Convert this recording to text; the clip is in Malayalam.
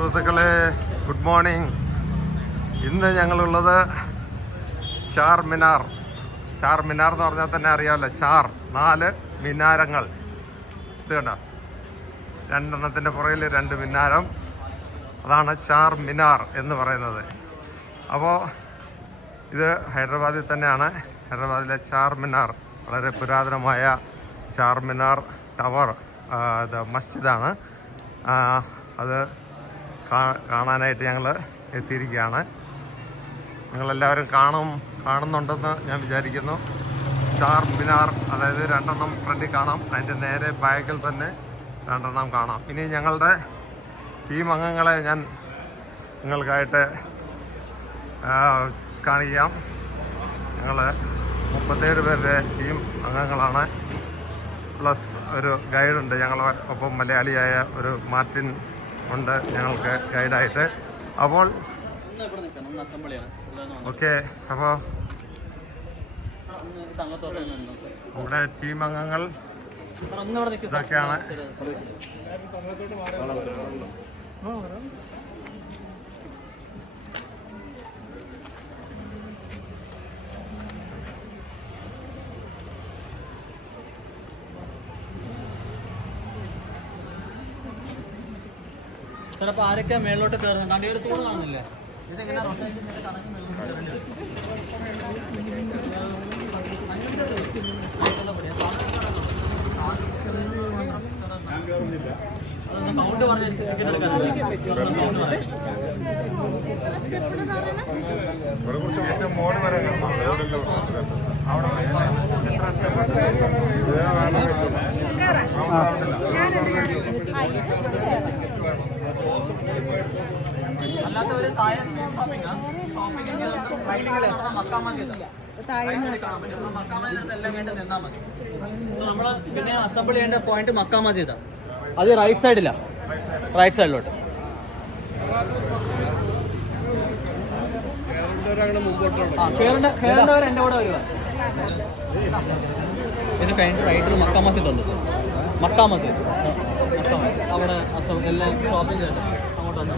സുഹൃത്തുക്കളെ, ഗുഡ് മോർണിംഗ്. ഇന്ന് ഞങ്ങളുള്ളത് ചാർമിനാർ. ചാർമിനാർ എന്ന് പറഞ്ഞാൽ തന്നെ അറിയാമല്ലോ, 4 മിനാരങ്ങൾ. ഇത് കണ്ടോ, 2 എണ്ണത്തിൻ്റെ പുറകിൽ 2 മിനാരം. അതാണ് ചാർമിനാർ എന്ന് പറയുന്നത്. അപ്പോൾ ഇത് ഹൈദരാബാദിൽ തന്നെയാണ്. ഹൈദരാബാദിലെ ചാർമിനാർ വളരെ പുരാതനമായ ചാർമിനാർ ടവർ മസ്ജിദാണ്. അത് കാണാനായിട്ട് ഞങ്ങൾ എത്തിയിരിക്കുകയാണ്. നിങ്ങളെല്ലാവരും കാണുന്നുണ്ടെന്ന് ഞാൻ വിചാരിക്കുന്നു. ചാർമിനാർ, അതായത് 2 എണ്ണം ഫ്രണ്ടിൽ കാണാം, അതിൻ്റെ നേരെ ബാക്കിൽ തന്നെ 2 എണ്ണം കാണാം. ഇനി ഞങ്ങളുടെ ടീം അംഗങ്ങളെ ഞാൻ നിങ്ങൾക്കായിട്ട് കാണിക്കാം. ഞങ്ങൾ 37 പേരുടെ ടീം അംഗങ്ങളാണ്. പ്ലസ് ഒരു ഗൈഡുണ്ട്, ഞങ്ങളെ ഒപ്പം മലയാളിയായ ഒരു മാർട്ടിൻ ഉണ്ട് ഞങ്ങൾക്ക് ഗൈഡായിട്ട്. അപ്പോൾ ഓക്കെ, അപ്പോൾ നമ്മുടെ ടീം അംഗങ്ങൾ ഇതൊക്കെയാണ്. ചിലപ്പോൾ ആരൊക്കെ മേളിലോട്ട് കയറുന്നുണ്ട്. അതിൻ്റെ ഒരു തൂണ് കാണുന്നില്ലേ, ഇതെങ്ങനെ റൊട്ടേഷൻ കൗണ്ട് പറഞ്ഞ അല്ലാത്തവര് നിന്നാൽ മതി. നമ്മള് പിന്നെ അസംബിൾ ചെയ്യേണ്ട പോയിന്റ് മക്കാ മസ്ജിദ്. അത് റൈറ്റ് സൈഡില്ല, റൈറ്റ് സൈഡിലോട്ട്. കേരളവർ എൻ്റെ കൂടെ വരുക. ഇത് കഴിഞ്ഞിട്ട് റൈറ്റിൽ മക്കാ മസ്ജിദ് ഉണ്ട്. മക്കാ മസ്ജിദ് അവിടെ എല്ലാം ഷോപ്പിംഗ് ചെയ്യണം. അങ്ങോട്ട് വന്നു